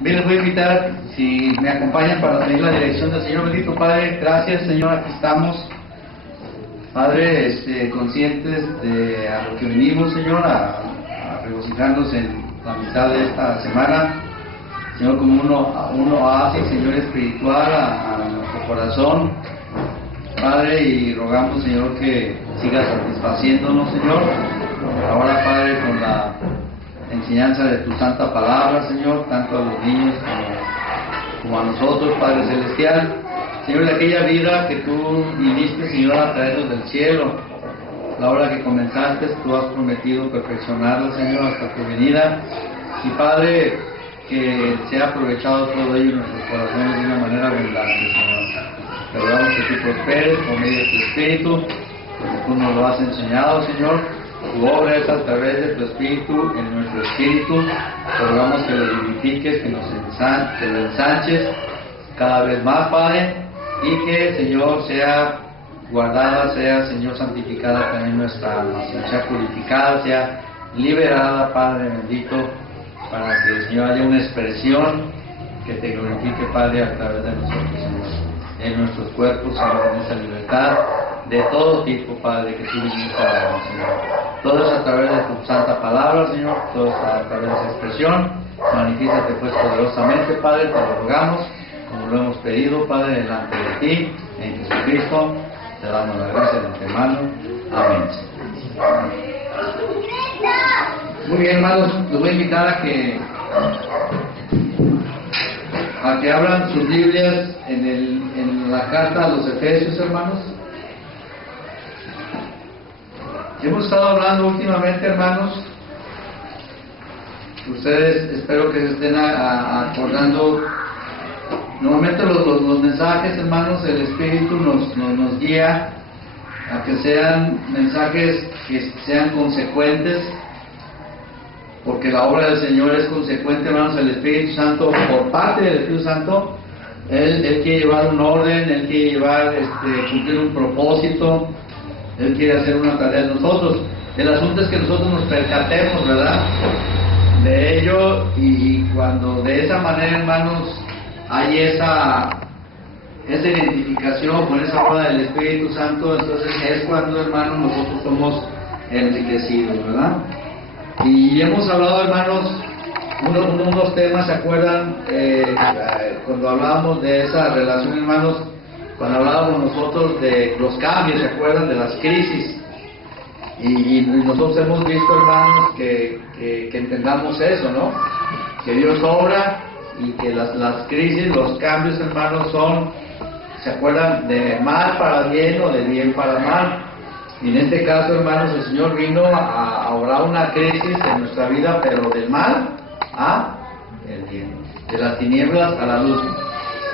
Bien, les voy a invitar, si me acompañan, para pedir la dirección del Señor. Bendito Padre, gracias Señor, aquí estamos. Padre, conscientes de a lo que venimos, Señor, a regocijarnos en la mitad de esta semana. Señor, como uno hace, Señor, espiritual a nuestro corazón. Padre, y rogamos, Señor, que siga satisfaciéndonos, Señor. Ahora, Padre, con la enseñanza de tu santa palabra, Señor, tanto a los niños como a nosotros, Padre Celestial. Señor, de aquella vida que tú viniste, Señor, a traernos del cielo. La hora que comenzaste, tú has prometido perfeccionarla, Señor, hasta tu venida. Y, Padre, que sea aprovechado todo ello en nuestros corazones de una manera abundante, Señor. Te rogamos que tú prosperes por medio de tu Espíritu, porque tú nos lo has enseñado, Señor. Tu obra es a través de tu Espíritu, en nuestro espíritu. Te rogamos que lo vivifiques, que lo ensanches cada vez más, Padre, y que, Señor, sea guardada, sea, Señor, santificada también nuestra alma, sea purificada, sea liberada, Padre bendito, para que, Señor, haya una expresión que te glorifique, Padre, a través de nosotros, Señor, en nuestros cuerpos, Señor, en esa libertad de todo tipo, Padre, que tú viniste a darnos, Señor. Todo es a través de tu santa palabra, Señor, todo es a través de esa expresión. Manifístate pues poderosamente, Padre, te lo rogamos, como lo hemos pedido, Padre, delante de ti, en Jesucristo, te damos la gracia de antemano. Amén. Muy bien, hermanos, los voy a invitar a que abran sus Biblias en la carta a los Efesios, hermanos. Hemos estado hablando últimamente, hermanos. Ustedes espero que se estén acordando. Normalmente los mensajes, hermanos, el Espíritu nos guía a que sean mensajes que sean consecuentes, porque la obra del Señor es consecuente, hermanos. El Espíritu Santo, por parte del Espíritu Santo, Él quiere llevar un orden, Él quiere llevar, cumplir un propósito, Él quiere hacer una tarea de nosotros. El asunto es que nosotros nos percatemos, ¿verdad?, de ello, y cuando de esa manera, hermanos, hay esa identificación con esa obra del Espíritu Santo, entonces es cuando, hermanos, nosotros somos enriquecidos, ¿verdad? Y hemos hablado, hermanos, unos temas, ¿se acuerdan? Cuando hablábamos de esa relación, hermanos, cuando hablábamos nosotros de los cambios, ¿se acuerdan? De las crisis. Y nosotros hemos visto, hermanos, que entendamos eso, ¿no? Que Dios obra y que las crisis, los cambios, hermanos, son, ¿se acuerdan? De mal para bien o de bien para mal. Y en este caso, hermanos, el Señor vino a obrar una crisis en nuestra vida, pero del mal a el bien, de las tinieblas a la luz.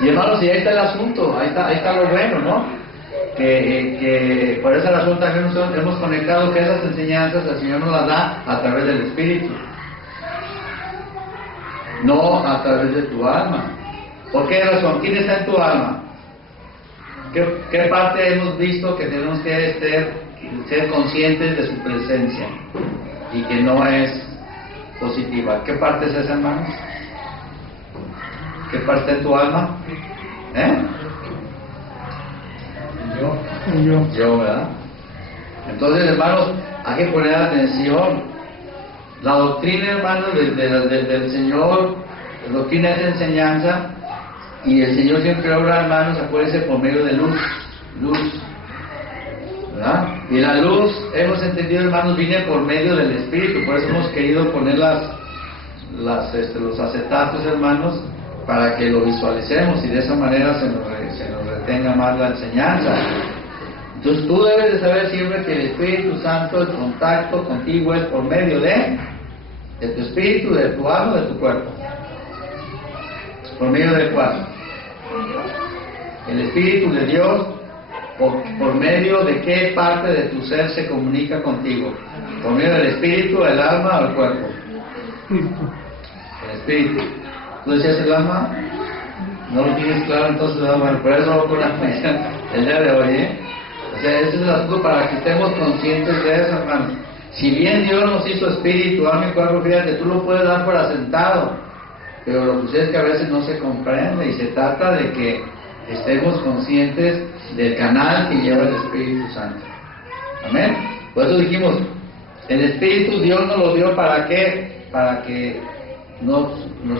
Y, hermanos, y ahí está el asunto, ahí está lo bueno, ¿no? Que por esa razón también nosotros hemos conectado que esas enseñanzas el Señor nos las da a través del Espíritu, no a través de tu alma. ¿Por qué razón? ¿Quién está en tu alma? ¿Qué parte hemos visto que tenemos que ser conscientes de su presencia y que no es positiva? ¿Qué parte es esa, hermanos? ¿Qué parte de tu alma? Yo, ¿verdad? Entonces, hermanos, hay que poner atención. La doctrina, hermanos, del Señor, la doctrina es enseñanza, y el Señor siempre obra, hermanos, acuérdense, por medio de luz, ¿verdad? Y la luz, hemos entendido, hermanos, viene por medio del Espíritu. Por eso hemos querido poner los acetatos, hermanos, para que lo visualicemos y de esa manera se nos retenga más la enseñanza. Entonces tú debes de saber siempre que el Espíritu Santo, el contacto contigo es por medio de tu espíritu, de tu alma, de tu cuerpo. ¿Por medio de cuál? El Espíritu de Dios. ¿Por medio de qué parte de tu ser se comunica contigo? ¿Por medio del espíritu, el alma o el cuerpo? El espíritu. ¿Tú decías el alma? No lo tienes claro, entonces, bueno, por eso vamos con la atención el día de hoy, O sea, ese es el asunto para que estemos conscientes de eso, hermanos. Si bien Dios nos hizo espíritu, alma y cuerpo, fíjate, tú lo puedes dar por asentado. pero lo que sucede es que a veces no se comprende, y se trata de que estemos conscientes del canal que lleva el Espíritu Santo. Amén. Por eso dijimos, el Espíritu Dios nos lo dio, ¿para qué? Para que nos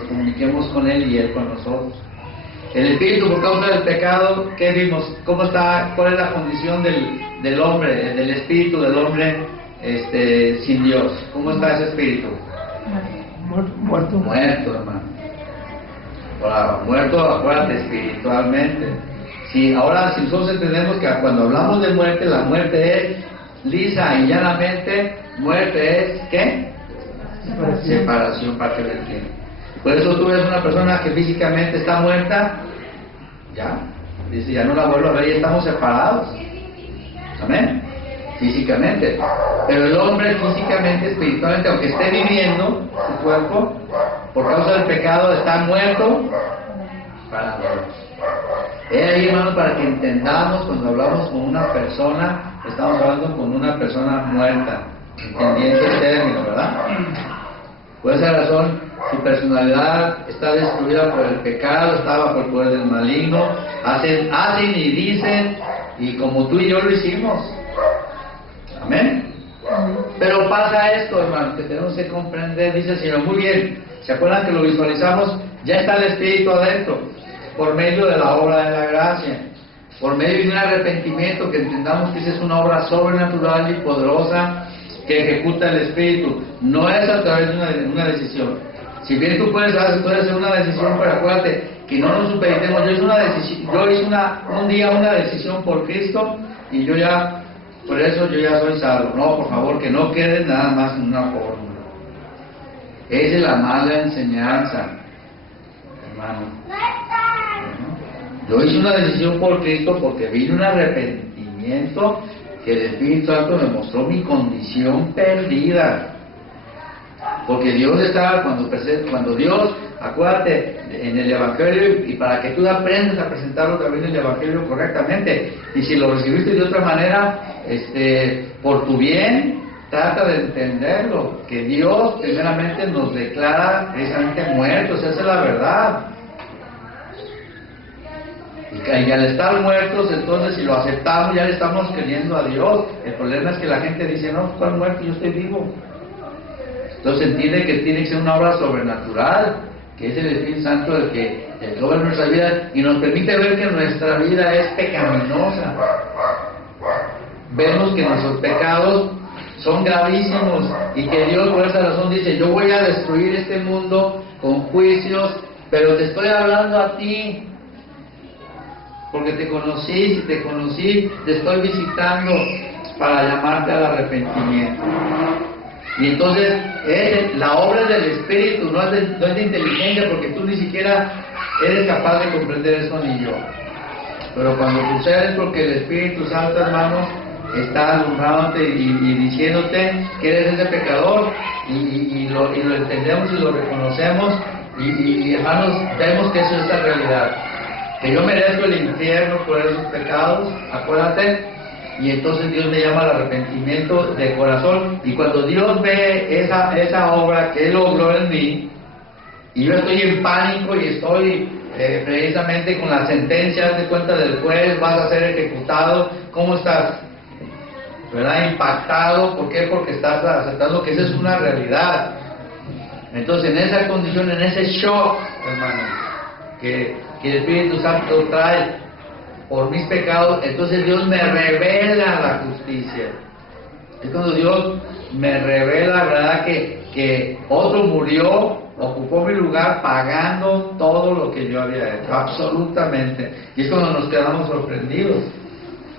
comuniquemos con Él y Él con nosotros. El Espíritu, por causa del pecado, ¿qué vimos? ¿Cómo está? ¿Cuál es la condición del hombre, del espíritu del hombre sin Dios? ¿Cómo está ese espíritu? Muerto. Muerto, hermano. Ahora, muerto, acuérdate, espiritualmente. Sí, ahora, si nosotros entendemos que cuando hablamos de muerte, la muerte es lisa y llanamente, muerte es, ¿qué? Separación, para que lo entiendan. Por eso tú ves una persona que físicamente está muerta, ya, dice, ya no la vuelvo a ver, ya estamos separados. Amén. Físicamente. Pero el hombre físicamente, espiritualmente, aunque esté viviendo su cuerpo, por causa del pecado está muerto para Dios. Es ahí, hermano, para que entendamos cuando hablamos con una persona, estamos hablando con una persona muerta, entendiendo el término, ¿verdad? Por esa razón, su personalidad está destruida por el pecado, está bajo el poder del maligno, hacen y dicen, y como tú y yo lo hicimos. Amén. Pero pasa esto, hermano, que tenemos que comprender, dice el Señor, muy bien, ¿se acuerdan que lo visualizamos? Ya está el Espíritu adentro, por medio de la obra de la gracia, por medio de un arrepentimiento, que entendamos que esa es una obra sobrenatural y poderosa que ejecuta el Espíritu. No es a través de una decisión. Si bien tú puedes hacer una decisión, pero acuérdate que no nos supeditemos. Yo hice un día una decisión por Cristo, y por eso yo ya soy salvo. No, por favor, que no quede nada más en una fórmula. Esa es la mala enseñanza, hermano. Yo hice una decisión por Cristo porque vino un arrepentimiento, que el Espíritu Santo me mostró mi condición perdida. Porque Dios estaba, cuando Dios, acuérdate, en el Evangelio, y para que tú aprendas a presentarlo también el Evangelio correctamente, y si lo recibiste de otra manera, por tu bien, trata de entenderlo, que Dios primeramente nos declara precisamente muertos, esa es la verdad. Y al estar muertos, entonces si lo aceptamos, ya le estamos creyendo a Dios. El problema es que la gente dice, no, estoy muerto, yo estoy vivo. Entonces entiende que tiene que ser una obra sobrenatural, que es el Espíritu Santo el que obra en nuestra vida y nos permite ver que nuestra vida es pecaminosa. Vemos que nuestros pecados son gravísimos y que Dios por esa razón dice, yo voy a destruir este mundo con juicios, pero te estoy hablando a ti, porque te conocí, te estoy visitando para llamarte al arrepentimiento. Y entonces la obra del Espíritu, no es de inteligencia, porque tú ni siquiera eres capaz de comprender eso, ni yo. Pero cuando sucede es porque el Espíritu Santo, hermanos, está alumbrándote y diciéndote que eres ese pecador, y lo entendemos y lo reconocemos, y hermanos, vemos que eso es la realidad. Que yo merezco el infierno por esos pecados, acuérdate. Y entonces Dios me llama al arrepentimiento de corazón, y cuando Dios ve esa obra que Él logró en mí, y yo estoy en pánico y estoy precisamente con la sentencia de cuenta del juez, vas a ser ejecutado, ¿cómo estás? ¿Verdad? Impactado. ¿Por qué? Porque estás aceptando que esa es una realidad. Entonces, en esa condición, en ese shock, hermano, que el Espíritu Santo trae por mis pecados, entonces Dios me revela la justicia. Es cuando Dios me revela, ¿verdad?, que otro murió, ocupó mi lugar pagando todo lo que yo había hecho, absolutamente. Y es cuando nos quedamos sorprendidos.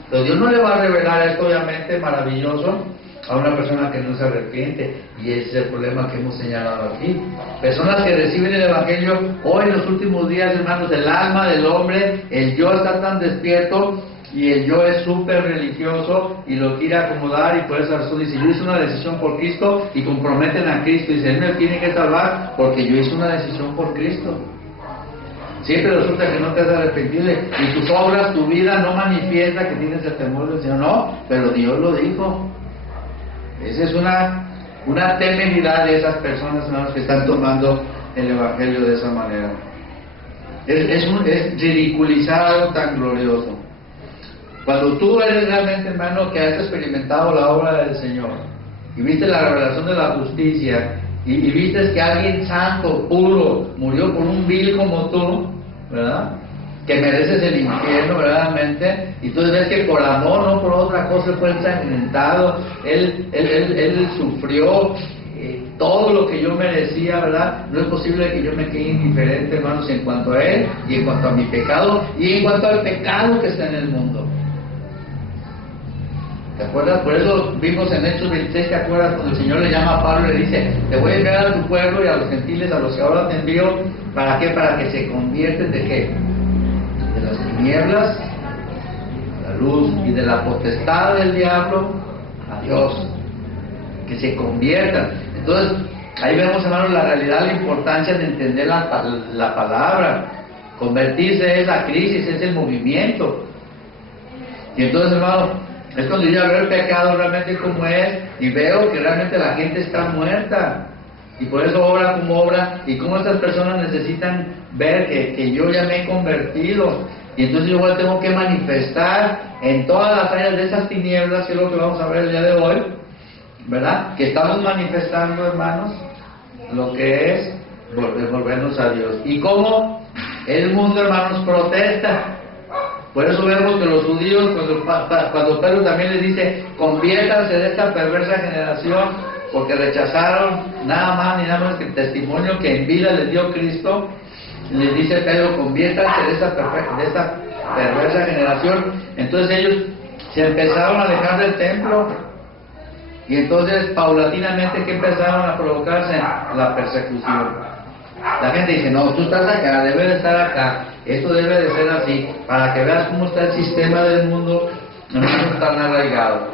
Entonces Dios no le va a revelar esto, obviamente, maravilloso, a una persona que no se arrepiente, y ese es el problema que hemos señalado aquí. Personas que reciben el Evangelio hoy en los últimos días, hermanos, el alma del hombre, el yo está tan despierto, y el yo es súper religioso y lo quiere acomodar, y por esa razón dice, yo hice una decisión por Cristo, y comprometen a Cristo y dicen, Él me tiene que salvar porque yo hice una decisión por Cristo. Siempre resulta que no te has arrepentido y tus obras, tu vida no manifiesta que tienes el temor del Señor. No, pero Dios lo dijo. Esa es una temeridad de esas personas, hermanos, que están tomando el Evangelio de esa manera. Es ridiculizar algo tan glorioso. Cuando tú eres realmente, hermano, que has experimentado la obra del Señor y viste la revelación de la justicia y viste que alguien santo, puro, murió por un vil como tú, ¿verdad? Que mereces el infierno verdaderamente, y tú ves que por amor, no por otra cosa, fue ensangrentado, él sufrió todo lo que yo merecía, ¿verdad? No es posible que yo me quede indiferente, hermanos, en cuanto a Él, y en cuanto a mi pecado, y en cuanto al pecado que está en el mundo. ¿Te acuerdas? Por eso vimos en Hechos 26, ¿te acuerdas? Cuando el Señor le llama a Pablo y le dice, te voy a enviar a tu pueblo y a los gentiles, a los que ahora te envío, ¿para qué? Para que se convierten ¿de qué? De las tinieblas a la luz, y de la potestad del diablo a Dios, que se conviertan. Entonces, ahí vemos, hermanos, la realidad, la importancia de entender la palabra. Convertirse es la crisis, es el movimiento. Y entonces, hermano, es cuando yo ya veo el pecado realmente como es, y veo que realmente la gente está muerta, y por eso obra como obra, y cómo estas personas necesitan ver que yo ya me he convertido, y entonces yo tengo que manifestar en todas las áreas de esas tinieblas, que es lo que vamos a ver el día de hoy, ¿verdad? Que estamos manifestando, hermanos, lo que es volvernos a Dios. Y cómo el mundo, hermanos, protesta. Por eso vemos que los judíos, cuando Pedro también les dice, conviértanse de esta perversa generación, porque rechazaron nada más ni nada menos que el testimonio que en vida les dio Cristo, les dice Pedro, conviértanse de esta perversa generación. Entonces ellos se empezaron a alejar del templo, y entonces paulatinamente que empezaron a provocarse la persecución. La gente dice, no, tú estás acá, debes de estar acá, esto debe de ser así, para que veas cómo está el sistema del mundo, no es tan arraigado.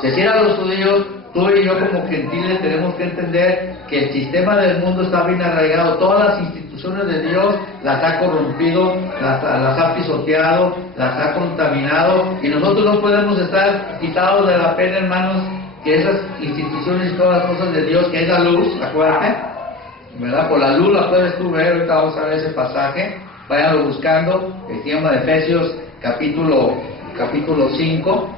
Si así eran los judíos, tú y yo como gentiles tenemos que entender que el sistema del mundo está bien arraigado. Todas las instituciones de Dios las ha corrompido, las ha pisoteado, las ha contaminado, y nosotros no podemos estar quitados de la pena, hermanos, que esas instituciones y todas las cosas de Dios, que es la luz, acuérdate, ¿verdad? Por la luz la puedes tú ver. Ahorita vamos a ver ese pasaje, váyanlo buscando, el tema de Efesios capítulo 5,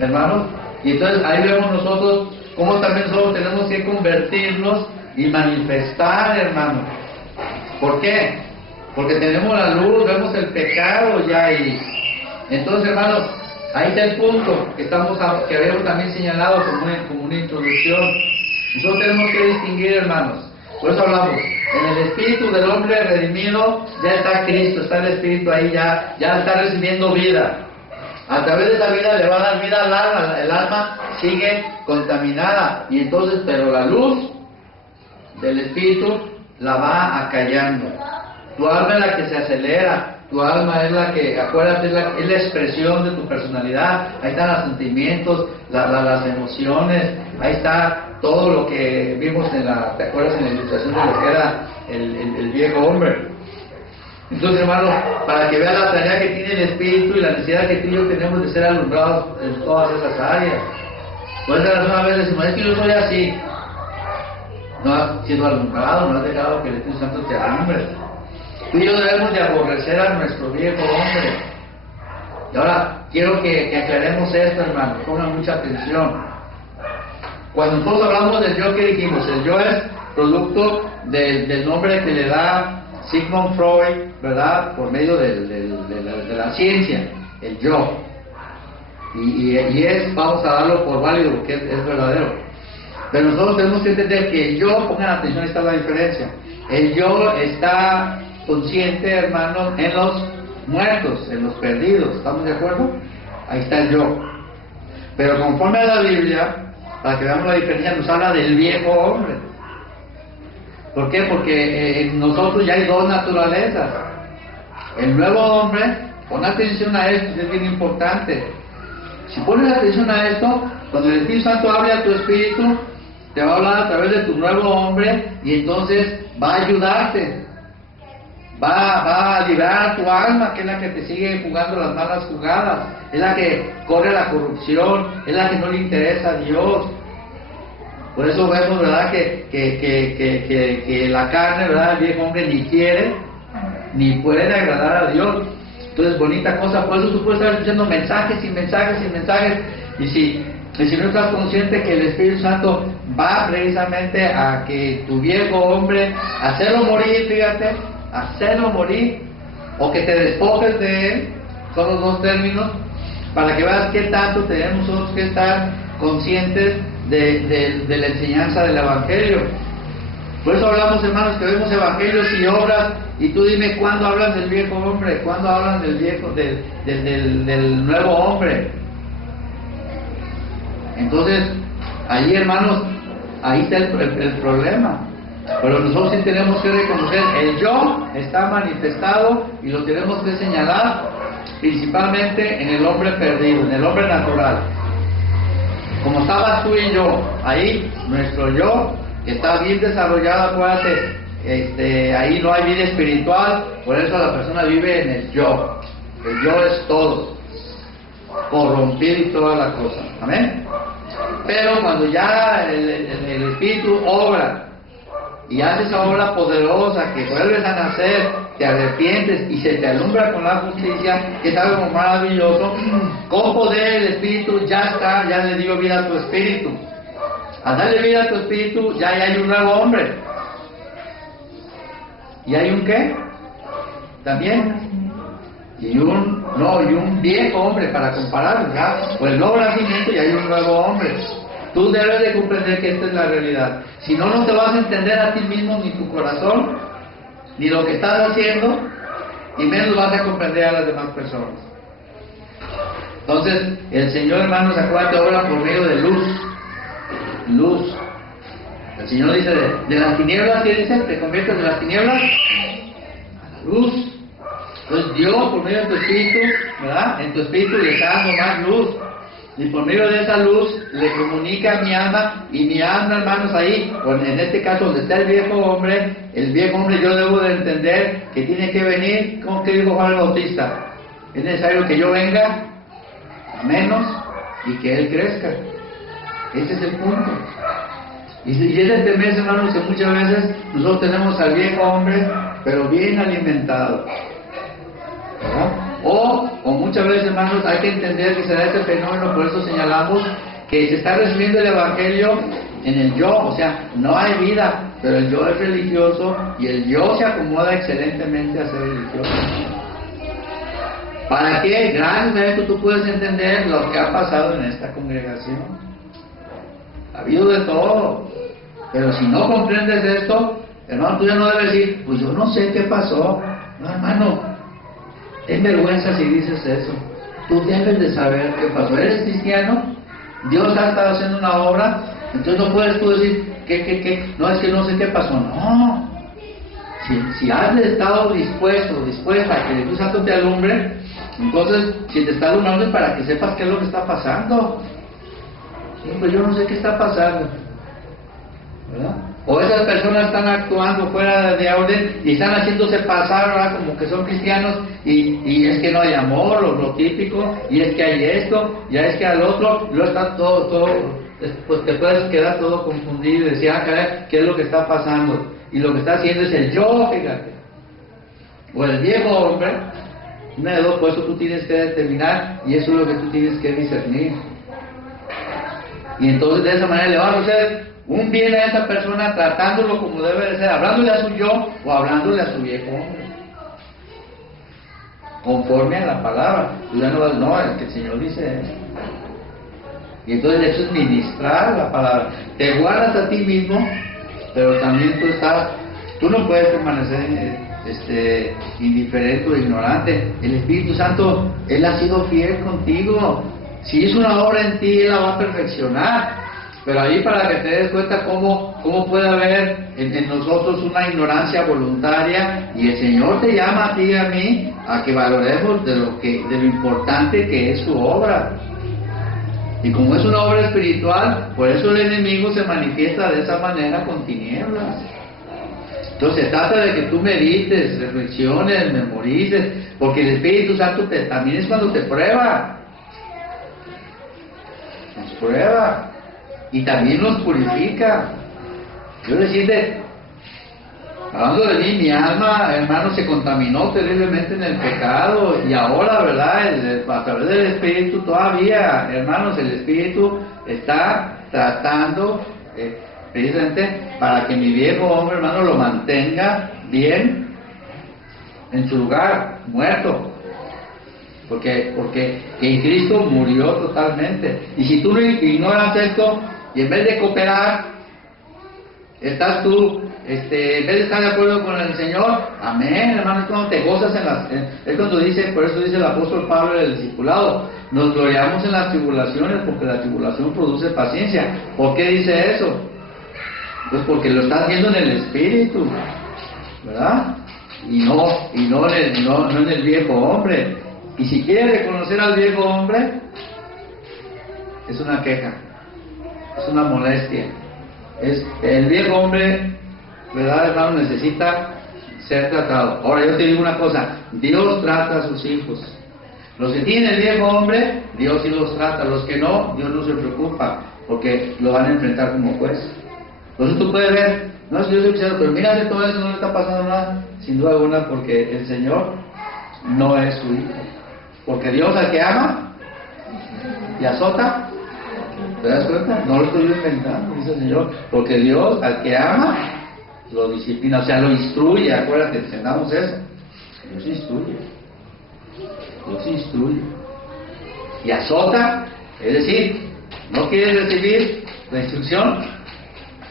hermanos. Y entonces ahí vemos nosotros cómo también nosotros tenemos que convertirnos y manifestar, hermanos. ¿Por qué? Porque tenemos la luz, vemos el pecado ya ahí. Entonces, hermanos, ahí está el punto que habíamos también señalado como una introducción. Nosotros tenemos que distinguir, hermanos. Por eso hablamos, en el espíritu del hombre redimido ya está Cristo, está el espíritu ahí, ya está recibiendo vida. A través de esa vida le va a dar vida al alma, el alma sigue contaminada, y entonces, pero la luz del espíritu la va acallando. Tu alma es la que se acelera, tu alma es la que, acuérdate, es la expresión de tu personalidad. Ahí están los sentimientos, las emociones, ahí está todo lo que vimos ¿te acuerdas en la ilustración de lo que era el viejo hombre? Entonces, hermano, para que veas la tarea que tiene el espíritu y la necesidad que tú y yo tenemos de ser alumbrados en todas esas áreas. Por esa razón a veces decimos, es que yo soy así. No has sido alumbrado, no has dejado que el Espíritu Santo te alumbre. Tú y yo debemos de aborrecer a nuestro viejo hombre. Y ahora quiero que aclaremos esto, hermano, pongan mucha atención. Cuando nosotros hablamos del yo, ¿qué dijimos? El yo es producto del nombre que le da Sigmund Freud, ¿verdad? Por medio de la ciencia, el yo. Y vamos a darlo por válido porque es verdadero. Pero nosotros tenemos que entender que el yo, pongan atención, ahí está la diferencia. El yo está consciente, hermano, en los muertos, en los perdidos, ¿estamos de acuerdo? Ahí está el yo. Pero conforme a la Biblia, para que veamos la diferencia, nos habla del viejo hombre. ¿Por qué? Porque en nosotros ya hay dos naturalezas. El nuevo hombre, pon atención a esto, es bien importante. Si pones atención a esto, cuando el Espíritu Santo hable a tu espíritu, te va a hablar a través de tu nuevo hombre, y entonces va a ayudarte. Va a liberar a tu alma, que es la que te sigue jugando las malas jugadas, es la que corre la corrupción, es la que no le interesa a Dios. Por eso vemos, ¿verdad?, que la carne, ¿verdad?, el viejo hombre ni quiere, ni puede agradar a Dios. Entonces, bonita cosa, por eso tú puedes estar escuchando mensajes y mensajes y mensajes, y si no estás consciente que el Espíritu Santo va precisamente a que tu viejo hombre, hacerlo morir, fíjate, hacerlo morir, o que te despojes de él, son los dos términos, para que veas qué tanto tenemos nosotros que estar conscientes de la enseñanza del Evangelio. Por eso hablamos, hermanos, que vemos evangelios y obras, y tú dime cuándo hablan del viejo hombre, cuándo hablan del nuevo hombre. Entonces, allí, hermanos, ahí está el problema. Pero nosotros sí tenemos que reconocer, el yo está manifestado y lo tenemos que señalar principalmente en el hombre perdido, en el hombre natural. Como estabas tú y yo, ahí nuestro yo está bien desarrollado, acuérdate, ahí no hay vida espiritual, por eso la persona vive en el yo. El yo es todo, corrompido y toda la cosa, amén. Pero cuando ya el Espíritu obra y hace esa obra poderosa, que vuelves a nacer, te arrepientes y se te alumbra con la justicia, que es algo maravilloso, con poder el Espíritu ya está, ya le dio vida a tu espíritu. Al darle vida a tu espíritu, ya hay un nuevo hombre. ¿Y hay un qué? También. Y un viejo hombre, para comparar, ¿verdad? Pues el nuevo nacimiento y hay un nuevo hombre. Tú debes de comprender que esta es la realidad. Si no, no te vas a entender a ti mismo, ni tu corazón, ni lo que estás haciendo, y menos vas a comprender a las demás personas. Entonces, el Señor, hermanos, acuérdate, obra por medio de luz. Luz. El Señor dice, de las tinieblas, ¿qué dice? Te conviertes de las tinieblas a la luz. Entonces Dios, por medio de tu espíritu, ¿verdad?, en tu espíritu le está dando más luz. Y por medio de esa luz le comunica a mi alma, y mi alma, hermanos, ahí, o en este caso donde está el viejo hombre yo debo de entender que tiene que venir, como que dijo Juan el Bautista, es necesario que yo venga a menos y que él crezca. Ese es el punto. Y es de temerse, hermanos, que muchas veces nosotros tenemos al viejo hombre, pero bien alimentado, ¿verdad? O muchas veces, hermanos, hay que entender que se da este fenómeno, por eso señalamos que se está recibiendo el Evangelio en el yo, o sea, no hay vida, pero el yo es religioso y el yo se acomoda excelentemente a ser religioso. ¿Para qué? Gracias a esto tú puedes entender lo que ha pasado en esta congregación. Ha habido de todo, pero si no comprendes esto, hermano, tú ya no debes decir, pues yo no sé qué pasó. No, hermano, ten vergüenza si dices eso. Tú debes de saber qué pasó. ¿Eres cristiano? Dios ha estado haciendo una obra, entonces no puedes tú decir, no, es que no sé qué pasó. No. Si has estado dispuesta a que el Espíritu Santo te alumbre, entonces, si te está alumbrando es para que sepas qué es lo que está pasando. Sí, pues yo no sé qué está pasando, ¿verdad? O esas personas están actuando fuera de orden y están haciéndose pasar, ¿verdad?, como que son cristianos, y es que no hay amor, lo típico, y es que hay esto, ya es que al otro, lo está todo, pues te puedes quedar todo confundido y decir, caray, ¿qué es lo que está pasando? Y lo que está haciendo es el yo, fíjate, o el viejo hombre. Una de dos, por eso tú tienes que determinar, y eso es lo que tú tienes que discernir. Y entonces de esa manera le vas a hacer un bien a esa persona, tratándolo como debe de ser, hablándole a su yo o hablándole a su viejo hombre, conforme a la palabra. Tú ya no vas, no, es que el Señor dice eso. Y entonces eso es ministrar la palabra. Te guardas a ti mismo, pero también tú no puedes permanecer indiferente o ignorante. El Espíritu Santo, Él ha sido fiel contigo. Si hizo una obra en ti, Él la va a perfeccionar. Pero ahí, para que te des cuenta cómo puede haber en nosotros una ignorancia voluntaria, y el Señor te llama a ti y a mí a que valoremos de lo importante que es su obra. Y como es una obra espiritual, por eso el enemigo se manifiesta de esa manera con tinieblas. Entonces se trata de que tú medites, reflexiones, memorices, porque el Espíritu Santo también es cuando te prueba. Nos prueba. y también nos purifica. Yo decirte, hablando de mí, mi alma, hermano, se contaminó terriblemente en el pecado, y ahora, ¿verdad? A través del Espíritu todavía, hermanos, el Espíritu está tratando precisamente para que mi viejo hombre, hermano, lo mantenga bien en su lugar, muerto. Porque en Cristo murió totalmente. Y si tú no ignoras esto, y en vez de cooperar, estás tú, en vez de estar de acuerdo con el Señor, amén, hermano, es cuando te gozas es cuando dice, por eso dice el apóstol Pablo en el discipulado, nos gloriamos en las tribulaciones, porque la tribulación produce paciencia. ¿Por qué dice eso? Pues porque lo está haciendo en el Espíritu, ¿verdad? Y no en el viejo hombre. Y si quiere reconocer al viejo hombre, es una queja, es una molestia. El viejo hombre, ¿verdad, hermano? Necesita ser tratado. Ahora yo te digo una cosa, Dios trata a sus hijos. Los que tienen el viejo hombre, Dios sí los trata. Los que no, Dios no se preocupa, porque lo van a enfrentar como juez. Entonces tú puedes ver, no es que yo soy cristiano, pero mira de todo eso no le está pasando nada, sin duda alguna, porque el Señor no es su hijo. Porque Dios al que ama y azota, ¿te das cuenta? No lo estoy inventando, dice el Señor, porque Dios al que ama lo disciplina, o sea, lo instruye. Acuérdate, entendamos eso. Dios instruye. Dios instruye. Y azota, es decir, no quieres recibir la instrucción,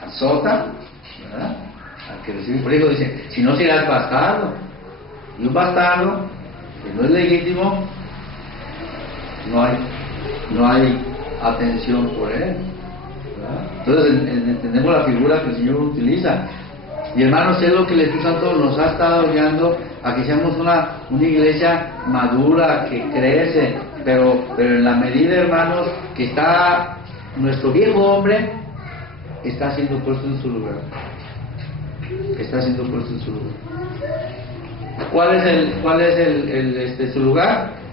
azota, ¿verdad? Al que recibe por hijo dice, si no serás bastardo. Y un bastardo que no es legítimo, no hay atención por él, ¿verdad? Entonces entendemos la figura que el Señor utiliza. Y hermanos, es lo que el Espíritu Santo nos ha estado guiando a que seamos una iglesia madura, que crece, pero en la medida, hermanos, que está nuestro viejo hombre está siendo puesto en su lugar. Está siendo puesto en su lugar. ¿Cuál es su lugar?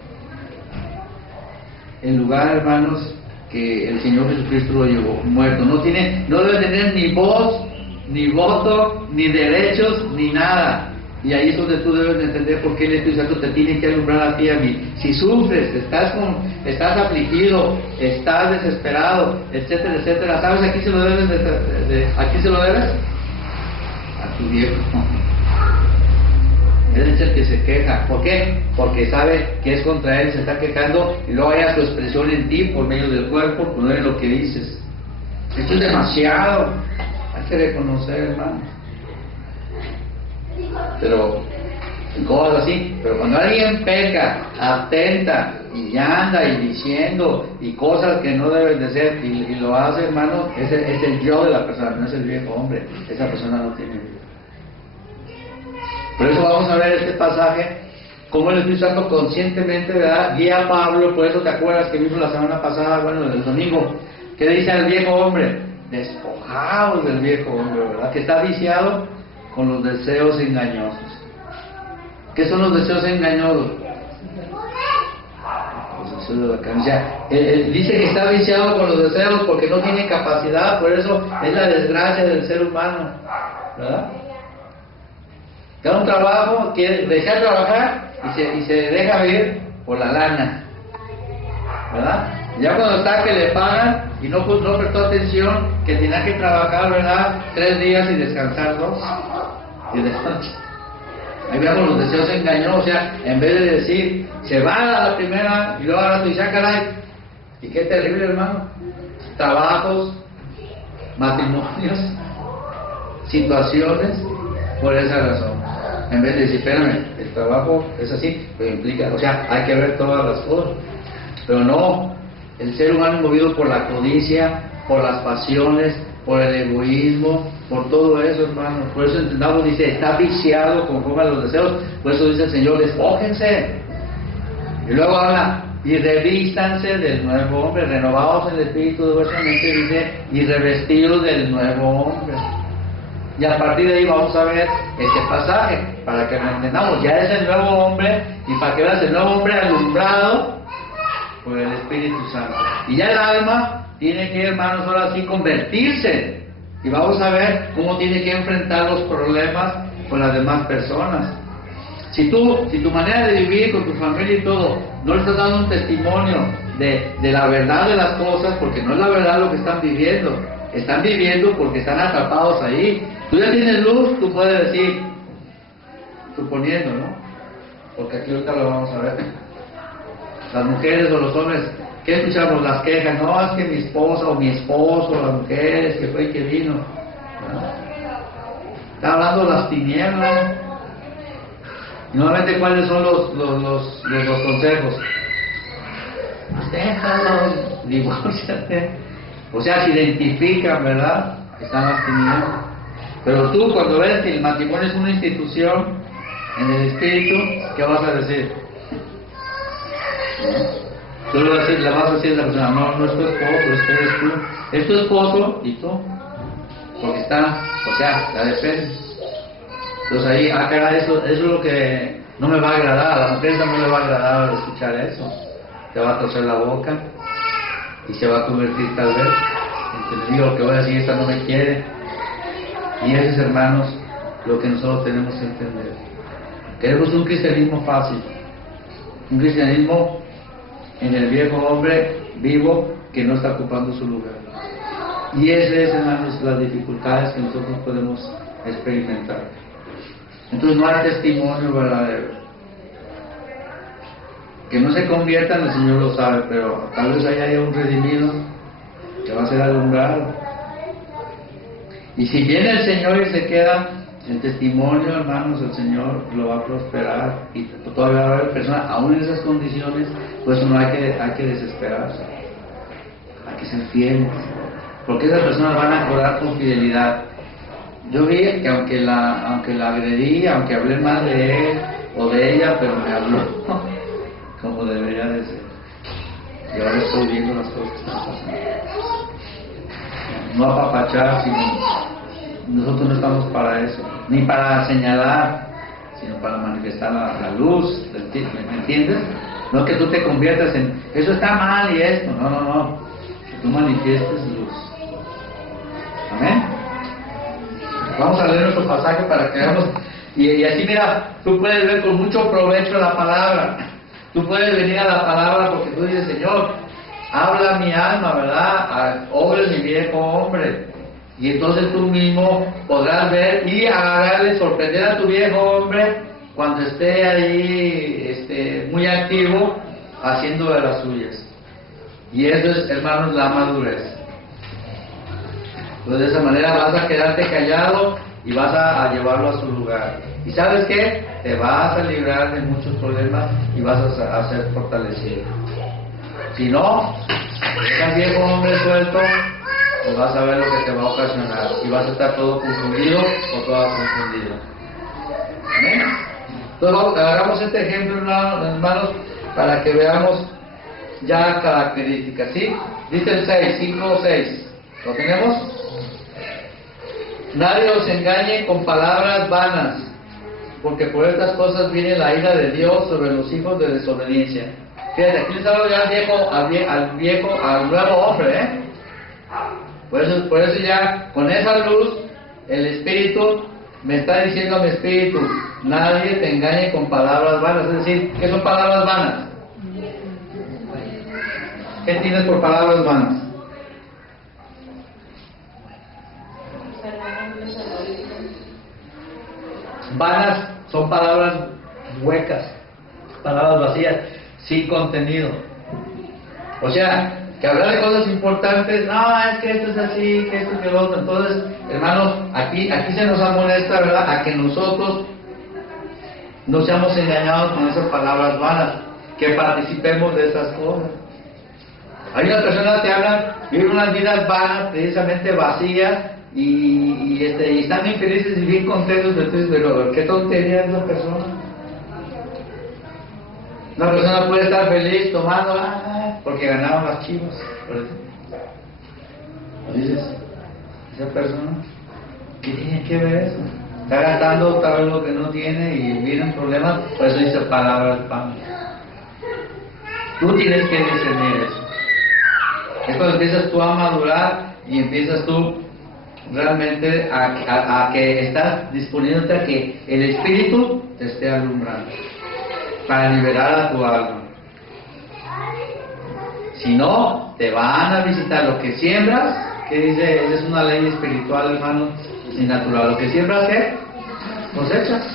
El lugar, hermanos, que el Señor Jesucristo lo llevó, muerto. No debe tener ni voz, ni voto, ni derechos, ni nada. Y ahí es donde tú debes de entender por qué el Espíritu Santo te tiene que alumbrar a ti y a mí. Si sufres, estás afligido, estás desesperado, etcétera, etcétera, ¿sabes a quién se lo debes? ¿A quién se lo debes? A tu viejo. Él es el que se queja. ¿Por qué? Porque sabe que es contra él, se está quejando, y luego haya su expresión en ti por medio del cuerpo, por medio de lo que dices. Esto es demasiado. Hay que reconocer, hermano. Pero en cosas así, pero cuando alguien peca, atenta y anda y diciendo y cosas que no deben de ser y lo hace, hermano, es el yo de la persona, no es el viejo hombre. Esa persona no tiene vida. Por eso vamos a ver este pasaje, cómo el Espíritu Santo conscientemente, ¿verdad?, guía a Pablo. Por eso te acuerdas que vimos la semana pasada, bueno, el domingo, que dice al viejo hombre, despojaos del viejo hombre, ¿verdad?, que está viciado con los deseos engañosos. ¿Qué son los deseos engañosos? Los deseos de la carne. O sea, él dice que está viciado con los deseos porque no tiene capacidad. Por eso es la desgracia del ser humano, ¿verdad? Da un trabajo, quiere dejar trabajar y se deja vivir por la lana, ¿verdad? Ya cuando está que le pagan y no prestó atención, que tenía que trabajar, ¿verdad?, 3 días y descansar 2, y descansa. Ahí vemos los deseos engañosos. O sea, en vez de decir, se va a la primera y luego ahora tú dices, caray, y qué terrible, hermano, trabajos, matrimonios, situaciones, por esa razón. En vez de decir, espérame, el trabajo es así, pero implica, o sea, hay que ver todas las cosas. Pero no, el ser humano es movido por la codicia, por las pasiones, por el egoísmo, por todo eso, hermano. Por eso entendamos, dice, está viciado conforme a los deseos. Por eso dice el Señor, despójense. Y luego habla, y revístanse del nuevo hombre, renovados en el espíritu de vuestra mente, dice, y revestidos del nuevo hombre. Y a partir de ahí vamos a ver este pasaje, para que lo entendamos. Ya es el nuevo hombre, y para que veas el nuevo hombre alumbrado por el Espíritu Santo. Y ya el alma tiene que, hermanos, ahora sí convertirse. Y vamos a ver cómo tiene que enfrentar los problemas con las demás personas. Si tu manera de vivir con tu familia y todo, no le estás dando un testimonio de la verdad de las cosas, porque no es la verdad lo que están viviendo porque están atrapados ahí. Tú ya tienes luz, tú puedes decir, suponiendo, ¿no? Porque aquí ahorita lo vamos a ver. Las mujeres o los hombres, ¿qué escuchamos? Las quejas, no, es que mi esposa o mi esposo, las mujeres, que fue y que vino. ¿No? Está hablando de las tinieblas. Y nuevamente, ¿cuáles son los consejos? Déjalo, divórciate. O sea, se identifican, ¿verdad? Están las tinieblas. Pero tú, cuando ves que el matrimonio es una institución en el espíritu, ¿qué vas a decir? Tú le vas a decir a la persona, no es tu esposo, eres tú. Es tu esposo y tú. Porque está, o sea, la depende. Entonces ahí, cara, eso es lo que no me va a agradar. A la mujer no le va a agradar escuchar eso. Te va a torcer la boca y se va a convertir tal vez. Entonces digo, lo que voy a decir, esta no me quiere. Y eso es, hermanos, lo que nosotros tenemos que entender. Queremos un cristianismo fácil. Un cristianismo en el viejo hombre vivo que no está ocupando su lugar. Y esas es, hermanos, las dificultades que nosotros podemos experimentar. Entonces no hay testimonio verdadero. Que no se conviertan, el Señor lo sabe, pero tal vez ahí haya un redimido que va a ser alumbrado. Y si viene el Señor y se queda el testimonio, hermanos, el Señor lo va a prosperar. Y todavía va a haber personas, aún en esas condiciones, pues no hay que desesperarse. Hay que ser fieles. Porque esas personas van a orar con fidelidad. Yo vi que aunque la agredí, aunque hablé mal de él o de ella, pero me habló como debería de ser. Y ahora estoy viendo las cosas que están pasando. No apapachar, sino nosotros no estamos para eso, ni para señalar, sino para manifestar la luz. ¿Me entiendes? No que tú te conviertas en eso está mal y esto. No. Que tú manifiestes luz. Amén. Vamos a leer nuestro pasaje para que veamos. Y así, mira, tú puedes ver con mucho provecho la palabra. Tú puedes venir a la palabra porque tú dices, Señor, habla mi alma, ¿verdad? Obra mi viejo hombre. Y entonces tú mismo podrás ver y agarrarle, sorprender a tu viejo hombre cuando esté ahí muy activo haciendo de las suyas. Y eso es, hermanos, la madurez. Entonces de esa manera vas a quedarte callado y vas a llevarlo a su lugar. ¿Y sabes qué? Te vas a librar de muchos problemas y vas a ser fortalecido. Si no, dejas viejo hombre suelto, pues vas a ver lo que te va a ocasionar y vas a estar todo confundido o toda confundida. ¿Amén? Entonces hagamos este ejemplo, hermanos, para que veamos ya características, ¿sí? Dice el 6, 5 o 6. ¿Lo tenemos? Nadie os engañe con palabras vanas, porque por estas cosas viene la ira de Dios sobre los hijos de desobediencia. Fíjate, aquí les hablo ya al nuevo hombre, ¿eh? Por eso ya, con esa luz, el Espíritu me está diciendo a mi espíritu, nadie te engañe con palabras vanas. Es decir, ¿qué son palabras vanas? ¿Qué tienes por palabras vanas? Vanas son palabras huecas, palabras vacías, sin contenido. O sea, que hablar de cosas importantes, no, es que esto es así, que esto es que lo otro. Entonces, hermanos, aquí se nos amonesta, ¿verdad?, a que nosotros no seamos engañados con esas palabras vanas, que participemos de esas cosas. Hay unas personas que hablan, viven unas vidas vanas, precisamente vacías, y están infelices y bien contentos. Entonces, pero qué tontería es la persona. Una persona puede estar feliz tomando porque ganaron las Chivas, por ejemplo. Dices, esa persona, ¿qué tiene que ver eso? Está gastando tal vez lo que no tiene y vienen problemas. Por eso dice palabras vanas. Tú tienes que discernir eso. Es cuando empiezas tú a madurar y empiezas tú realmente a que estás disponiéndote a que el Espíritu te esté alumbrando para liberar a tu alma. Si no, te van a visitar lo que siembras, que dice, esa es una ley espiritual, hermano, y natural. Lo que siembras, ¿qué? Cosechas.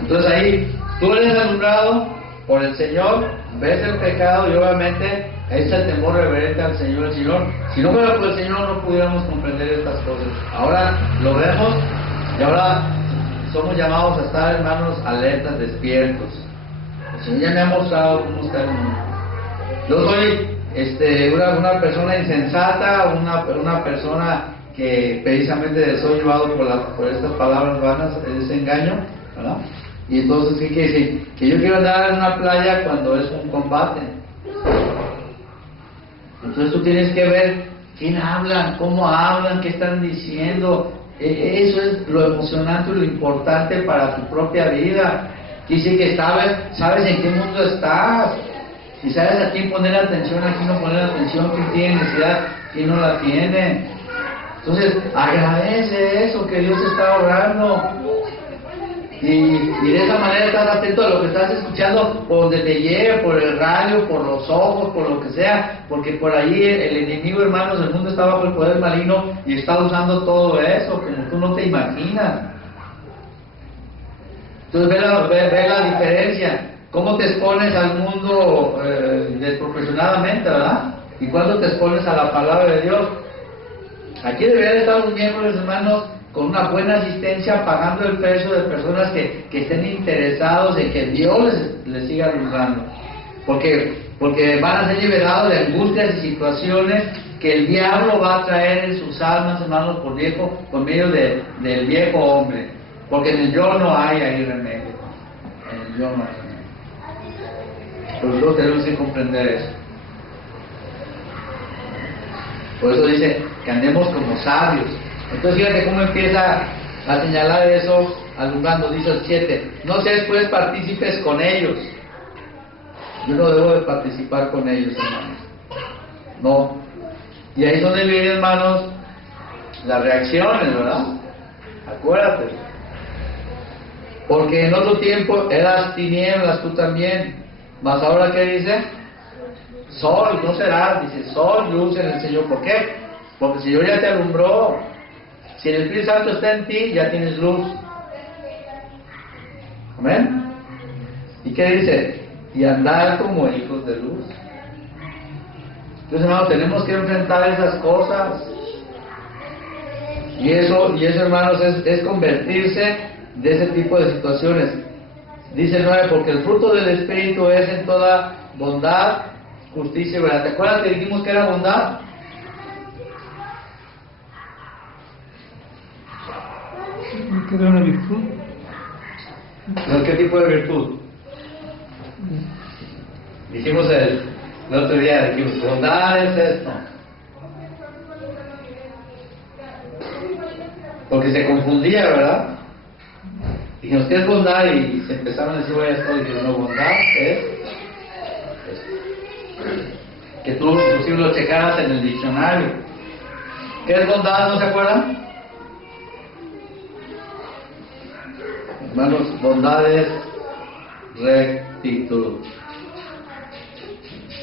Entonces ahí, tú eres alumbrado por el Señor, ves el pecado y obviamente es el temor reverente al Señor. El Señor, si no fuera por el Señor, no pudiéramos comprender estas cosas. Ahora lo vemos y ahora somos llamados a estar, hermanos, alertas, despiertos. El Señor ya me ha mostrado cómo está el mundo. Yo soy una persona insensata, una persona que precisamente soy llevado por estas palabras vanas, ese engaño, ¿verdad? Y entonces, ¿qué quiere decir? Que yo quiero andar en una playa cuando es un combate. Entonces tú tienes que ver quién hablan, cómo hablan, qué están diciendo. Eso es lo emocionante y lo importante para tu propia vida. Dice que sabes en qué mundo estás. Y sabes a quién poner atención, a quién no poner atención, quién tiene necesidad, quién no la tiene. Entonces, agradece eso que Dios está obrando. Y de esa manera estás atento a lo que estás escuchando, por donde te lleve, por el radio, por los ojos, por lo que sea, porque por ahí el enemigo, hermanos, del mundo está bajo el poder maligno y está usando todo eso, como tú no te imaginas. Entonces ve la diferencia, cómo te expones al mundo desproporcionadamente, ¿verdad? Y cuando te expones a la palabra de Dios. Aquí deberían estar los miembros, hermanos, con una buena asistencia, pagando el precio de personas que estén interesados en que Dios les siga alumbrando. Porque van a ser liberados de angustias y situaciones que el diablo va a traer en sus almas, hermanos, por medio del viejo hombre. Porque en el yo no hay ahí remedio. En el yo no hay remedio. Pero nosotros tenemos que comprender eso. Por eso dice que andemos como sabios. Entonces fíjate cómo empieza a señalar eso, alumbrando. Dice el 7, no seas pues partícipes con ellos. Yo no debo de participar con ellos, hermanos. No. Y ahí es donde vienen, hermanos, las reacciones, ¿verdad? Acuérdate. Porque en otro tiempo eras tinieblas tú también. Mas ahora, ¿qué dice? Sol, no serás, dice, sol, luz en el Señor. ¿Por qué? Porque el Señor ya te alumbró. Si el Espíritu Santo está en ti, ya tienes luz. Amén. ¿Y qué dice? Y andar como hijos de luz. Entonces, hermanos, tenemos que enfrentar esas cosas. Y eso hermanos, es convertirse de ese tipo de situaciones. Dice el 9, porque el fruto del Espíritu es en toda bondad, justicia y verdad. ¿Te acuerdas que dijimos que era bondad? ¿Qué era una virtud? ¿No? ¿Qué tipo de virtud? Dijimos el otro día, dijimos, bondad es esto. Porque se confundía, ¿verdad? Dijimos, ¿qué es bondad? Y se empezaron a decir varias cosas. Y dijeron, no, bondad es que tú inclusive lo checaras en el diccionario. ¿Qué es bondad? ¿No se acuerdan? Hermanos, bondad es rectitud.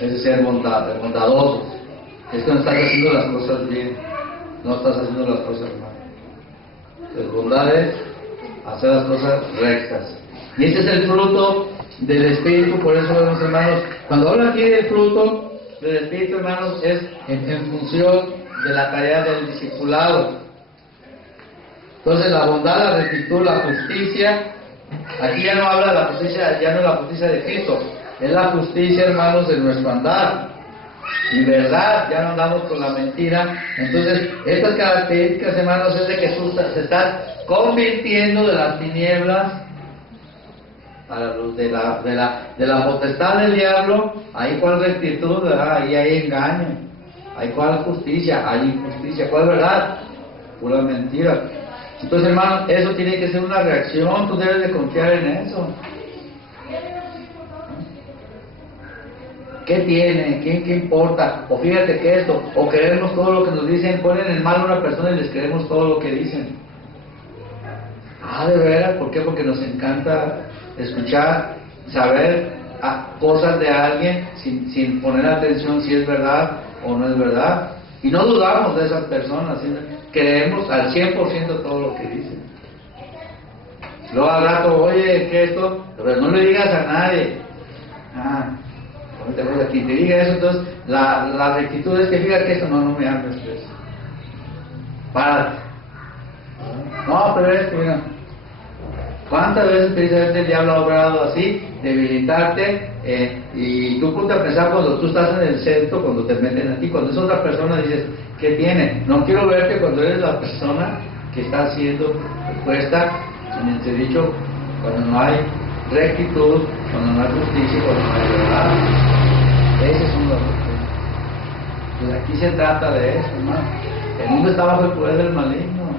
Es ser bondadoso. Es que no estás haciendo las cosas bien. No estás haciendo las cosas mal. Entonces, bondad es hacer las cosas rectas. Y ese es el fruto del Espíritu. Por eso vemos, hermanos, cuando habla aquí del fruto del Espíritu, hermanos, es en función de la tarea del discipulado. Entonces la bondad, la rectitud, la justicia, aquí ya no habla de la justicia, ya no es la justicia de Cristo, es la justicia, hermanos, de nuestro andar. Y verdad, ya no andamos con la mentira. Entonces, estas características, hermanos, es de que tú te estás convirtiendo de las tinieblas a la luz, de la potestad del diablo. Ahí cuál rectitud, ¿verdad? Ahí hay engaño. Ahí cuál justicia, hay injusticia. ¿Cuál verdad? Pura mentira. Entonces, hermano, eso tiene que ser una reacción. Tú debes de confiar en eso. ¿qué tiene? ¿Qué importa? O fíjate que esto, o creemos todo lo que nos dicen, ponen en mal a una persona y les creemos todo lo que dicen. De veras, ¿por qué? Porque nos encanta escuchar, saber cosas de alguien sin poner atención si es verdad o no es verdad. Y no dudamos de esas personas, ¿sí? Creemos al 100% todo lo que dicen. Luego al rato, oye, ¿qué es esto? Pero no le digas a nadie. Quien te diga eso, entonces la rectitud es que fíjate que esto no me hables de eso. Párate. No, pero es que mira, ¿cuántas veces precisamente el diablo ha obrado así, debilitarte? Y tú ponte a pensar cuando tú estás en el centro, cuando te meten a ti, cuando es otra persona, dices, ¿qué tiene? No quiero verte cuando eres la persona que está siendo expuesta, en este dicho, cuando no hay rectitud, cuando no hay justicia, cuando no hay verdad. Ese es un error. Pues aquí se trata de eso, hermano. El mundo está bajo el poder del maligno.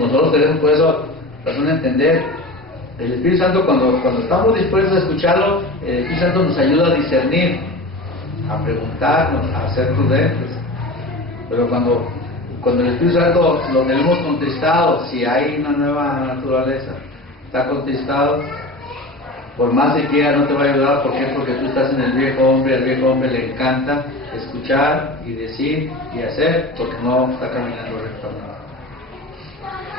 Nosotros tenemos por eso razón de entender. El Espíritu Santo, cuando estamos dispuestos a escucharlo, el Espíritu Santo nos ayuda a discernir, a preguntarnos, a ser prudentes. Pero cuando el Espíritu Santo lo tenemos contristado, si hay una nueva naturaleza, está contristado, por más que quiera no te va a ayudar. ¿Por qué? Porque tú estás en el viejo hombre. Al viejo hombre le encanta escuchar y decir y hacer, porque no está caminando rectamente.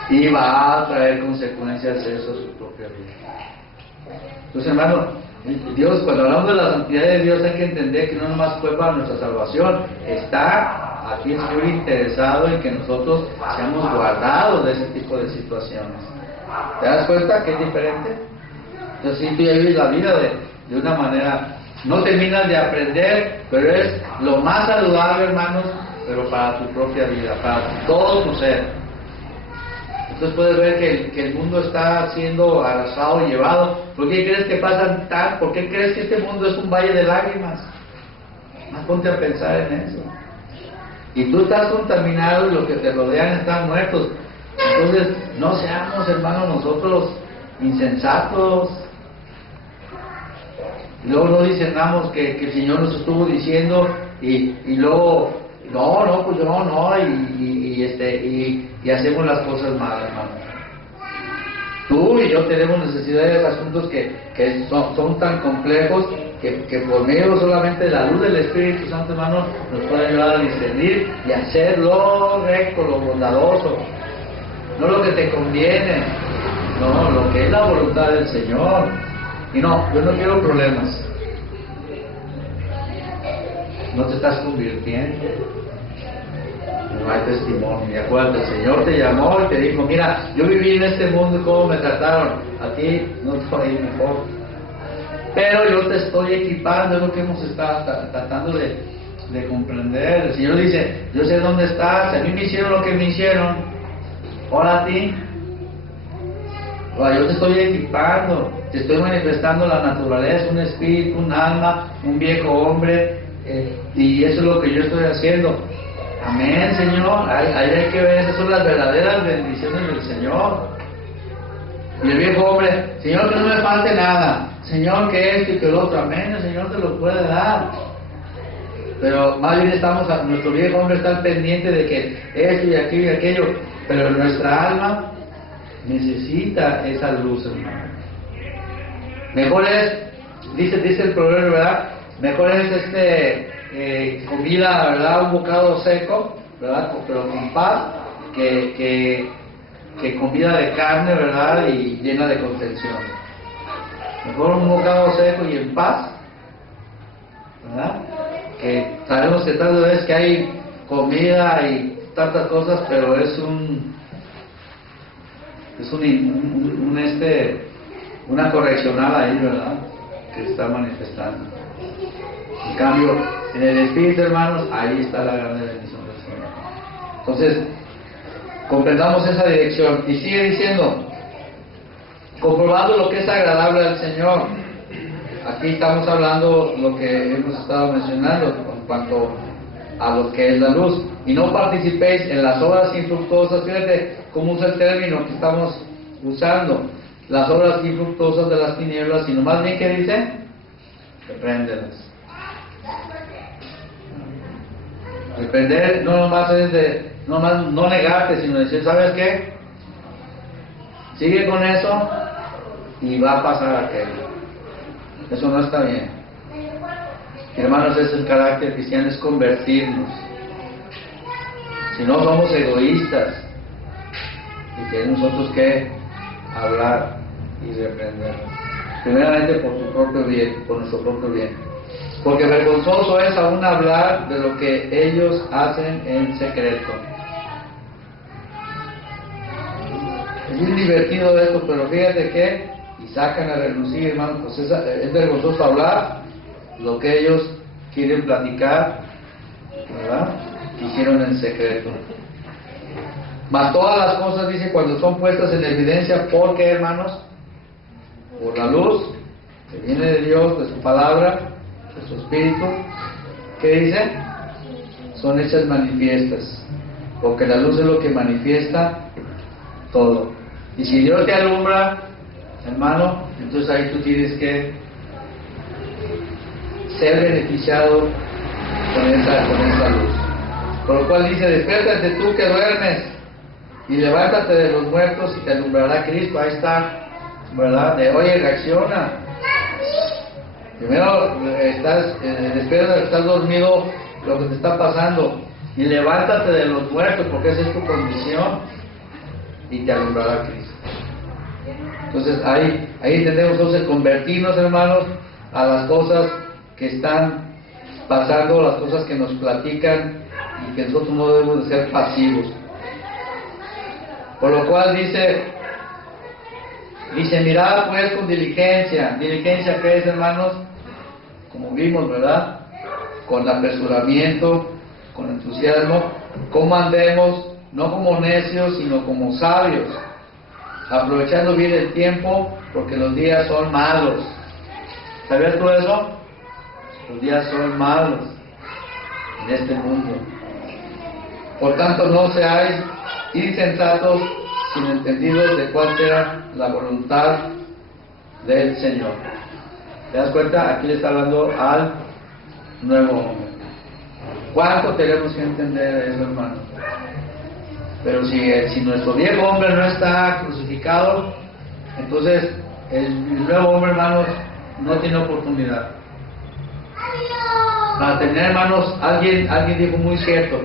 Y va a traer consecuencias de eso a su propia vida. Entonces, hermano, Dios, cuando hablamos de la santidad de Dios, hay que entender que no nomás fue para nuestra salvación. Está aquí estoy interesado en que nosotros seamos guardados de ese tipo de situaciones. ¿Te das cuenta que es diferente? Entonces, si tú ya vives la vida de una manera, no terminas de aprender, pero es lo más saludable, hermanos, pero para tu propia vida, para todo tu ser. Entonces puedes ver que el mundo está siendo arrasado y llevado. ¿Por qué crees que pasan tan? ¿Por qué crees que este mundo es un valle de lágrimas? Más ponte a pensar en eso. Y tú estás contaminado y los que te rodean están muertos. Entonces, no seamos, hermanos, nosotros insensatos. Y luego no discernamos que el Señor nos estuvo diciendo y luego, pues no, y hacemos las cosas mal, hermano. Tú y yo tenemos necesidades de asuntos que son tan complejos que por medio solamente de la luz del Espíritu Santo, hermano, nos puede ayudar a discernir y hacer lo recto, lo bondadoso, no lo que te conviene, no, lo que es la voluntad del Señor. Y no, yo no quiero problemas. No te estás convirtiendo. No hay testimonio. Y acuérdate, el Señor te llamó y te dijo, mira, yo viví en este mundo y cómo me trataron. A ti no te va a ir mejor. Pero yo te estoy equipando, es lo que hemos estado tratando de comprender. El Señor dice, yo sé dónde estás, a mí me hicieron lo que me hicieron. Ahora a ti. Yo te estoy equipando, te estoy manifestando la naturaleza, un espíritu, un alma, un viejo hombre, y eso es lo que yo estoy haciendo. Amén, Señor. Ahí hay que ver, esas son las verdaderas bendiciones del Señor. Y el viejo hombre, Señor, que no me falte nada, Señor, que esto y que lo otro. Amén, el Señor te lo puede dar. Pero más bien nuestro viejo hombre está pendiente de que esto y aquello y aquello, pero nuestra alma necesita esa luz, hermano. Mejor es, dice el proverbio, ¿verdad? Mejor es comida, ¿verdad? Un bocado seco, ¿verdad? Pero con paz, que comida de carne, ¿verdad? Y llena de contención. Mejor un bocado seco y en paz, ¿verdad? Que sabemos que tal vez que hay comida y tantas cosas, pero es una correccional ahí, ¿verdad? Que se está manifestando. En cambio, en el Espíritu, hermanos, ahí está la gran bendición del Señor. Entonces, comprendamos esa dirección. Y sigue diciendo, comprobando lo que es agradable al Señor. Aquí estamos hablando lo que hemos estado mencionando en cuanto a lo que es la luz. Y no participéis en las obras infructuosas. Fíjate cómo usa el término que estamos usando. Las obras infructuosas de las tinieblas, sino más bien que dice repréndelas. Reprender no nomás es no negarte, sino decir, ¿sabes qué? Sigue con eso y va a pasar aquello. Eso no está bien. Hermanos, ese es el carácter cristiano, es convertirnos. Si no somos egoístas, y que nosotros que hablar y reprender. Primeramente por tu propio bien, por nuestro propio bien. Porque vergonzoso es aún hablar de lo que ellos hacen en secreto. Es muy divertido esto, pero fíjate que, y sacan a relucir, hermano, pues es vergonzoso hablar lo que ellos quieren platicar, ¿verdad? Que hicieron en secreto. Mas todas las cosas, dice, cuando son puestas en evidencia, ¿por qué, hermanos? Por la luz que viene de Dios, de su palabra, de su espíritu. ¿Qué dice? Son hechas manifiestas, porque la luz es lo que manifiesta todo. Y si Dios te alumbra, hermano, entonces ahí tú tienes que ser beneficiado con esa luz. Por lo cual dice, despiértate tú que duermes y levántate de los muertos y te alumbrará Cristo. Ahí está, ¿verdad? Oye, reacciona. Primero despierta, estás dormido, lo que te está pasando, y levántate de los muertos, porque esa es tu condición, y te alumbrará Cristo. Entonces ahí tenemos entonces convertirnos, hermanos, a las cosas que están pasando, las cosas que nos platican, y que nosotros no debemos de ser pasivos. Por lo cual dice, mirad pues con diligencia. ¿Diligencia qué es, hermanos? Como vimos, ¿verdad? Con apresuramiento, con entusiasmo. ¿Cómo andemos? No como necios, sino como sabios, aprovechando bien el tiempo, porque los días son malos. ¿Sabías tú eso? Los días son malos en este mundo. Por tanto, no seáis insensatos, sino entendidos de cuál sea la voluntad del Señor. ¿Te das cuenta? Aquí le está hablando al nuevo hombre. ¿Cuánto tenemos que entender eso, hermano? Pero si nuestro viejo hombre no está crucificado, entonces el nuevo hombre, hermanos, no tiene oportunidad. Para tener, hermanos, alguien dijo muy cierto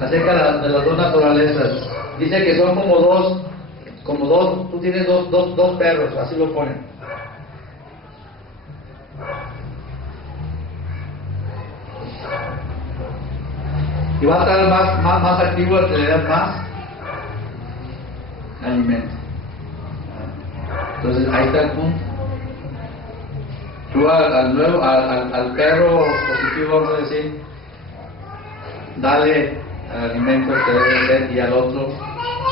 acerca de las dos naturalezas. Dice que son como dos, tú tienes dos perros, así lo ponen. Y va a estar más activo el que le das más alimento. Entonces ahí está el punto. Tú al perro positivo, vamos a decir, dale el alimento que debe ser, y al otro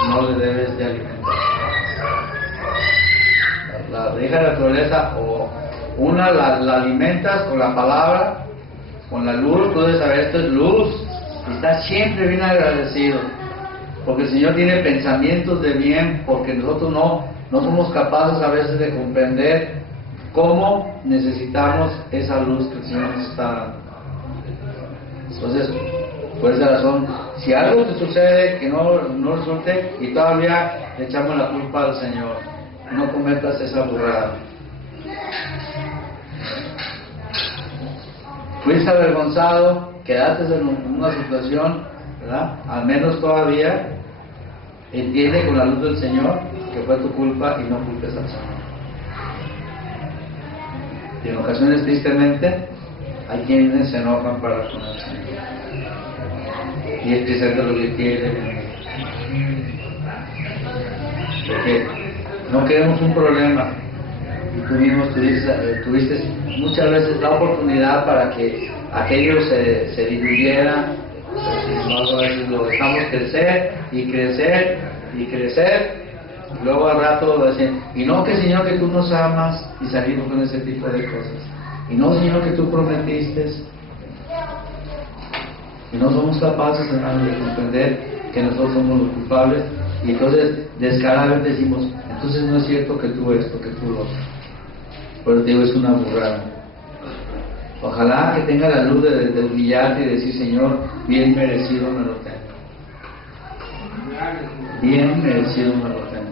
no le debes de alimentar. La vieja naturaleza, o una la alimentas con la palabra, con la luz. Tú debes saber, esto es luz, y estás siempre bien agradecido, porque el Señor tiene pensamientos de bien, porque nosotros no somos capaces a veces de comprender cómo necesitamos esa luz que el Señor nos está dando. Entonces, por esa razón, si algo te sucede que no resulte, y todavía le echamos la culpa al Señor, no cometas esa burrada. Fuiste avergonzado, quedaste en una situación, ¿verdad? Al menos todavía entiende con la luz del Señor que fue tu culpa, y no culpes al Señor. Y en ocasiones, tristemente, hay quienes se enojan para con el Señor, y es precisamente lo que quieren, porque no queremos un problema, y tú mismo tuviste muchas veces la oportunidad para que aquello se diluyera, pero sin embargo a veces lo dejamos crecer y crecer y crecer, y luego al rato decir, y no, que Señor, que tú nos amas, y salimos con ese tipo de cosas, y no, Señor, que tú prometiste, y no somos capaces, hermanos, de comprender que nosotros somos los culpables, y entonces descaradamente decimos, entonces no es cierto que tú esto, que tú lo otro. Pero te digo, es una burrada. Ojalá que tenga la luz de humillarte y decir, Señor, bien merecido me lo tengo. Bien merecido me lo tengo.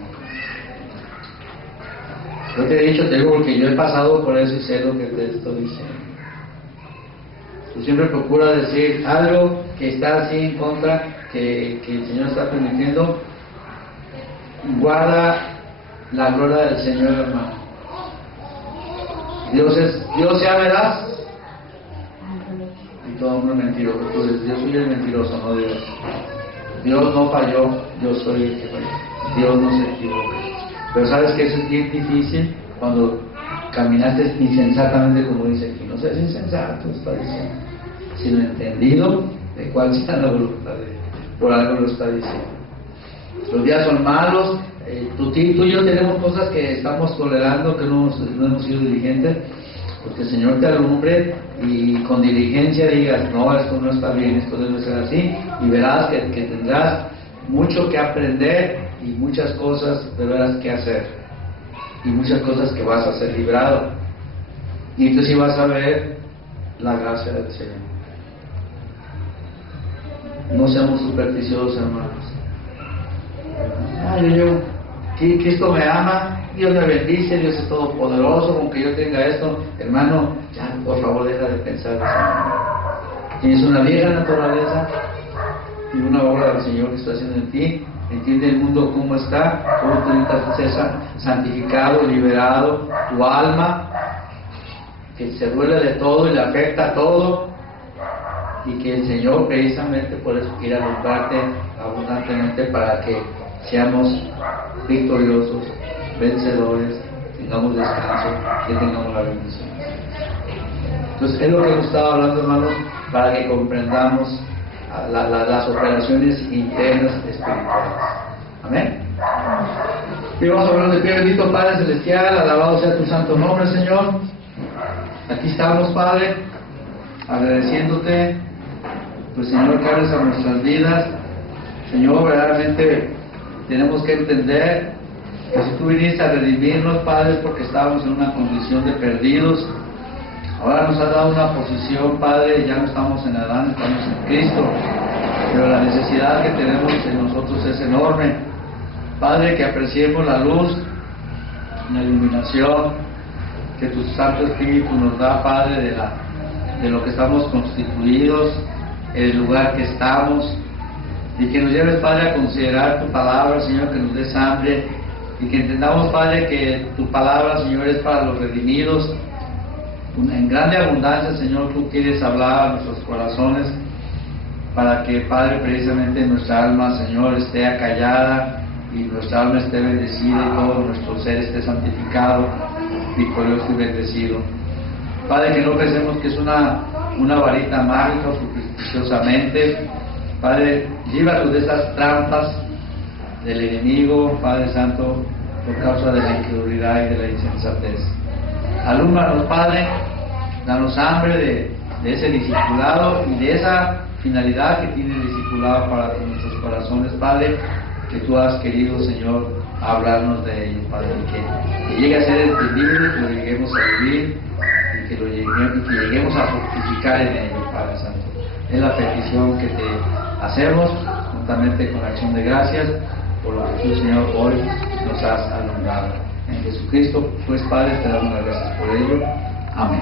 Yo te he dicho, te digo, porque yo he pasado por eso y sé lo que te estoy diciendo. Tú siempre procuras decir algo que está así en contra, que el Señor está permitiendo. Guarda la gloria del Señor, hermano. Dios sea veraz y todo hombre mentiroso. Tú dices, yo soy el mentiroso, no Dios. Dios no falló, yo soy el que falló. Dios no se equivoca. Pero sabes que eso es bien difícil cuando caminaste insensatamente, como dice aquí. No seas insensato, está diciendo, sino entendido de cuál sea la voluntad de Dios. Por algo lo está diciendo. Los días son malos. Tú y yo tenemos cosas que estamos tolerando, que no hemos sido diligentes, porque el Señor te alumbre y con diligencia digas, no, esto no está bien, esto debe ser así, y verás que tendrás mucho que aprender y muchas cosas de veras que hacer, y muchas cosas que vas a ser librado, y entonces sí vas a ver la gracia del Señor. No seamos supersticiosos, hermanos. Cristo me ama, Dios me bendice, Dios es todopoderoso, aunque yo tenga esto, hermano, ya por favor deja de pensar eso. Tienes una vieja naturaleza y una obra del Señor que está haciendo en ti. Entiende el mundo cómo está, cómo tú necesitas ser santificado, liberado, tu alma, que se duele de todo y le afecta a todo, y que el Señor precisamente por eso quiere alumbrarte abundantemente para que seamos victoriosos, vencedores, tengamos descanso, que tengamos la bendición. Entonces es lo que hemos estado hablando, hermanos, para que comprendamos las operaciones internas espirituales. Amén. Y vamos a hablar de pie. Bendito Padre Celestial, alabado sea tu santo nombre, Señor. Aquí estamos, Padre, agradeciéndote, pues Señor, que hables a nuestras vidas. Señor, verdaderamente tenemos que entender que si tú viniste a redimirnos, Padre, es porque estábamos en una condición de perdidos. Ahora nos has dado una posición, Padre, ya no estamos en Adán, estamos en Cristo, pero la necesidad que tenemos en nosotros es enorme. Padre, que apreciemos la luz, la iluminación que tu Santo Espíritu nos da, Padre, de lo que estamos constituidos, el lugar que estamos, y que nos lleves, Padre, a considerar tu palabra, Señor, que nos des hambre, y que entendamos, Padre, que tu palabra, Señor, es para los redimidos. En grande abundancia, Señor, tú quieres hablar a nuestros corazones, para que, Padre, precisamente nuestra alma, Señor, esté acallada, y nuestra alma esté bendecida, y todo nuestro ser esté santificado, victorioso y bendecido. Padre, que no pensemos que es una varita mágica, supersticiosamente. Padre, líbranos de esas trampas del enemigo, Padre Santo, por causa de la incredulidad y de la insensatez. Alúmbranos, Padre, danos hambre de ese discipulado y de esa finalidad que tiene el discipulado para nuestros corazones, Padre, que tú has querido, Señor, hablarnos de ello, Padre, que llegue a ser entendible, que lo lleguemos a vivir y que lleguemos a fructificar en ello, Padre Santo. Es la petición que te hacemos, juntamente con acción de gracias, por lo que tú, Señor, hoy nos has alumbrado. En Jesucristo, pues, Padre, te damos las gracias por ello. Amén.